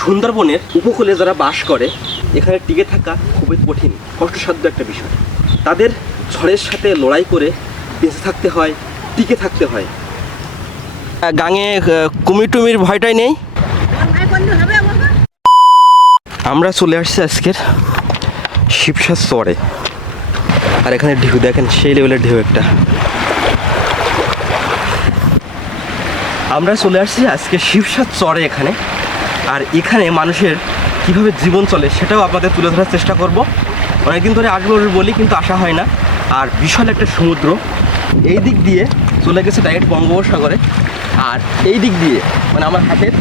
সুন্দরবনের উপকূলে যারা বাস করে, এখানে টিকে থাকা খুবই কঠিন, কষ্টসাধ্য একটা বিষয়। তাদের ঝড়ের সাথে লড়াই করে বেঁচে থাকতে হয়, টিকে থাকতে হয়। গাঙে কুমির টুমির ভয়টাই নেই। আমরা চলে আসছি আজকের শিবসা চরে। আর এখানে ঢেউ, দেখেন সেই লেভেলের ঢেউ একটা। আমরা চলে আসছি আজকে শিবসার চরে এখানে। আর এখানে মানুষের কীভাবে জীবন চলে সেটাও আপনাদের তুলে ধরার চেষ্টা করব। অনেকদিন ধরে আসব বলি কিন্তু আসা হয় না। আর বিশাল একটা সমুদ্র, এই দিক দিয়ে চলে গেছে ডাইরেক্ট বঙ্গোপসাগরে। আর এই দিক দিয়ে মানে আমার হাতের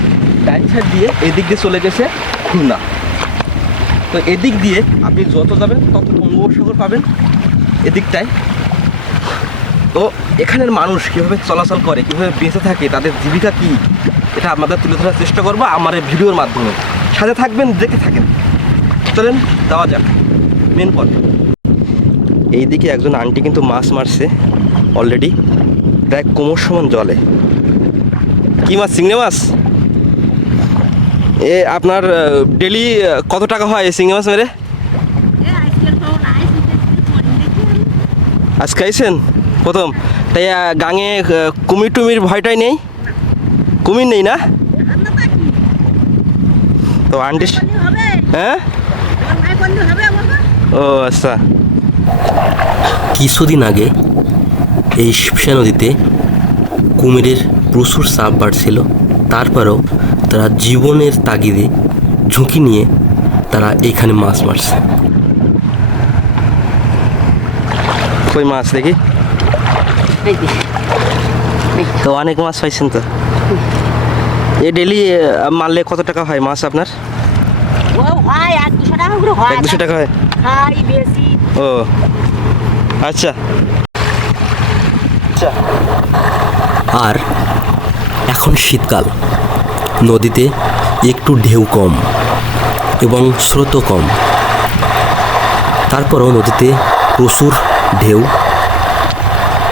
ডাইন সাইড দিয়ে এই দিক দিয়ে চলে গেছে খুলনা। তো এদিক দিয়ে আপনি যত যাবেন, তত বঙ্গোপসাগর পাবেন। এদিকটায় তো এখানের মানুষ কীভাবে চলাচল করে কীভাবে বেঁচে থাকে তাদের জীবিকা কী এটা আপনাদের তুলে ধরার চেষ্টা করব আমার এই ভিডিওর মাধ্যমে। সাথে থাকবেন দেখে থাকেন। চলেন যাওয়া যাক মেন পথ। এইদিকে একজন আন্টি কিন্তু মাছ মারছে অলরেডি প্রায় কোমর সমান জলে। কি মাছ চিংড়ি মাছ? এ আপনার ডেলি কত টাকা হয় এই চিংড়ি মাছ মেরে? আজকে আইছেন প্রথম। তাই গাঙে কুমির টুমির ভয়টাই নেই? কুমির নেই না? তো আন্টি হ্যাঁ? ও আচ্ছা। কিছুদিন আগে এই শিবসা নদীতে কুমিরের প্রচুর চাপ বাড়ছিল। তারপরেও তারা জীবনের তাগিদে ঝুঁকি নিয়ে তারা এখানে মাছ মারছে। কই মাছ দেখি? তো অনেক মাছ পাইছেন তো? এ ডেলি মারলে কত টাকা হয় মাছ আপনার? এক দুশো টাকা হয়? ও আচ্ছা। আর এখন শীতকাল। নদীতে একটু ঢেউ কম এবং স্রোত কম। তারপরও নদীতে প্রচুর ঢেউ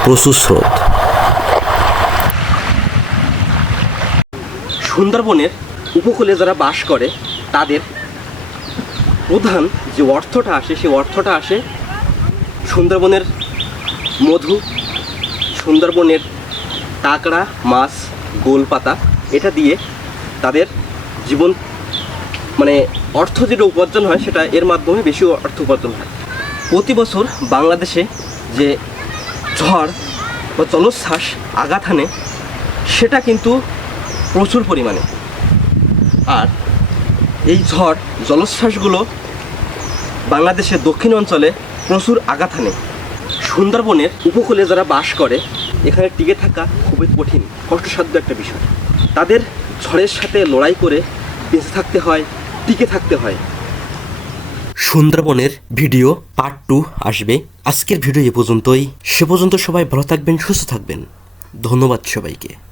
প্রচুর স্রোত। সুন্দরবনের উপকূলে যারা বাস করে, তাদের প্রধান যে অর্থটা আসে, সেই অর্থটা আসে সুন্দরবনের মধু, সুন্দরবনের কাঁকড়া মাছ গোলপাতা এটা দিয়ে তাদের জীবন মানে অর্থ যেটা উপার্জন হয়, সেটা এর মাধ্যমে বেশি অর্থ উপার্জন হয়। প্রতি বছর বাংলাদেশে যে ঝড় বা জলোচ্ছ্বাস, আঘাত হানে, সেটা কিন্তু প্রচুর পরিমাণে। আর এই ঝড়, জলোচ্ছ্বাসগুলো বাংলাদেশের দক্ষিণ অঞ্চলে প্রচুর আঘাত হানে। সুন্দরবনের উপকূলে যারা বাস করে, এখানে টিকে থাকা খুবই কঠিন, কষ্টসাধ্য একটা বিষয়। তাদের ঝড়ের সাথে লড়াই করে বেঁচে থাকতে হয়, টিকে থাকতে হয়। সুন্দরবনের ভিডিও পার্ট টু আসবে। আজকের ভিডিও এ পর্যন্তই। সে পর্যন্ত সবাই ভালো থাকবেন, সুস্থ থাকবেন। ধন্যবাদ সবাইকে।